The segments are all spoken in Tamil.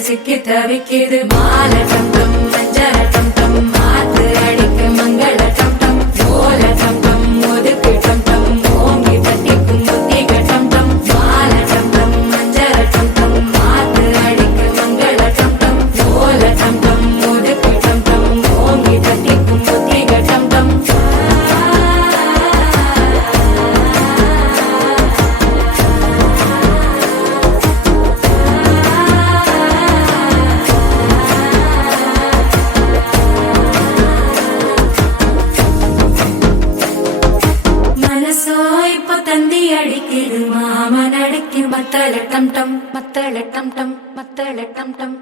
சிக்கி தவிக்கிது மால டம் டம் மஞ்சள டம் டம் மாத்து அடிக்க மங்கள டம் டம் ஓல டம் டம் ஒதுக்கு டம் டம் ஓங்கி தட்டிக்கும் புத்திக டம் டம் மால டம் டம் மஞ்சள டம் டம் மாத்து அடிக்க மங்கள டம் டம் ஓல டம் டம் ஒதுக்கு டம் டம் ஓங்கி தட்டிக்கும் புத்திக டம் டம் தந்தி அடிக்குது மாமன் அடிக்கு மத்தள டம் டம் மத்தள டம் டம் மத்தள டம் டம்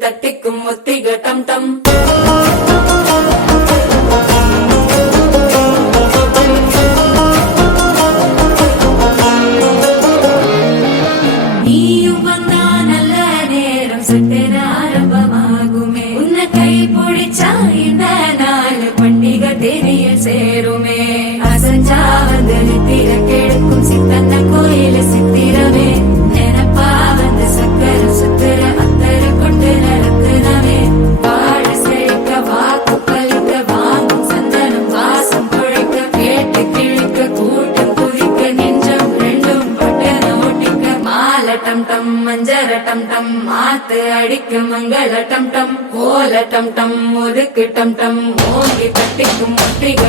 தட்டிக்கும் ஒத்திக டம் டம் நீயும் வந்தா நல்ல நேரம் சட்டென ஆரம்பமாகுமே உன்னை கை பிடிச்சா இந்த நாள் பண்டிகை தெரிய சேருமே அசஞ்சா வந்து நித்திர கெடுக்கும் சித்தன்ன கோயில சித்திரமே நினைப்பா வந்து சக்கர சுத்திர அத்தர கொண்டு நடத்துனவே வாழ செழிக்க வாக்கு பலிக்க வாங்கும் சந்தனம் வாசம் குழைக்க கேட்டு கிழிக்க கூட்டம் குதிக்க நெஞ்சம் ரெண்டும் பட்டன ஒட்டிக்க மால டம் டம் மஞ்சர டம் டம் மாத்து அடிக்க மங்கள டம் டம் ஓல டம் டம் ஒதுக்கு டம் டம் ஓங்கி தட்டிக்கும் ஒட்டிக